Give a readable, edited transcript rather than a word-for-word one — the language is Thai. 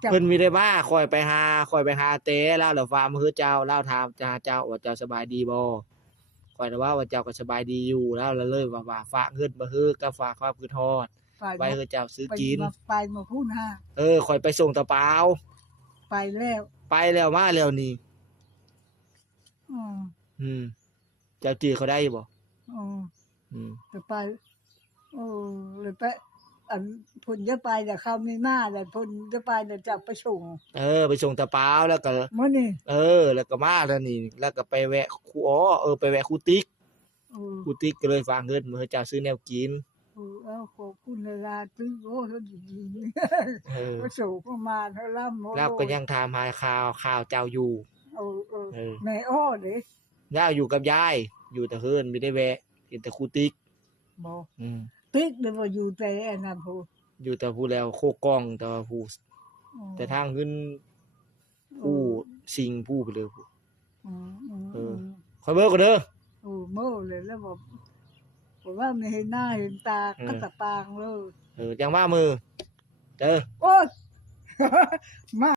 เจ้า เพิ่นมีได้มาคอยไปหาเต้แล้วแล้วฟ้ามาคือเจ้าแล้วถามจะหาเจ้าว่าเจ้าสบายดีบ่ข้อยน่ะว่าเจ้าก็สบายดีอยู่แล้วเลยว่าฝากเงินมาคือกับฝากความคิดฮอดไว้ให้เจ้าซื้อกินไปมาพูดห้าข้อยไปส่งตะเปาไปแล้วมาแล้วนี่อืมอืมเจ้าจื้อเขาได้บ่อืมอืมจะไปโอ้เลยไปอันพุ่นจะไปแต่เขามีมาแต่พุ่นจะไปแต่จับไปส่งไปส่งตะเปาแล้วก็มื้อนี้แล้วก็มาแล้วนี่แล้วก็ไปแวะครูอ๋อไปแวะครูติ๊กครูติ๊กก็เลยฝากเงินมาให้เจ้าซื้อแนวกินขอบคุณเวลาตื้อโอ้เฮาดีก็ส่งเข้ามาเฮาล่ำแล้วก็ยังถามหาข่าวเจ้าอยู่แม่อ้อเด้ ย่าอยู่กับยายอยู่แต่เฮินไม่ได้แวะเห็นแต่ครูติ๊กบ่ติ๊กเด้บ่อยู่แต่อันนั้นพูอยู่แต่ผู้แล้วโคกล้องแต่ว่าผู้แต่ทางขึ้นผู้สิงผู้ไปเลยผู้ขอเบอร์ก่อนเด้อเม้อเลยแล้วบอกว่าไม่เห็นหน้าเห็นตาก็ตะปางเลยจังว่ามือเด้อโอ๊ยมา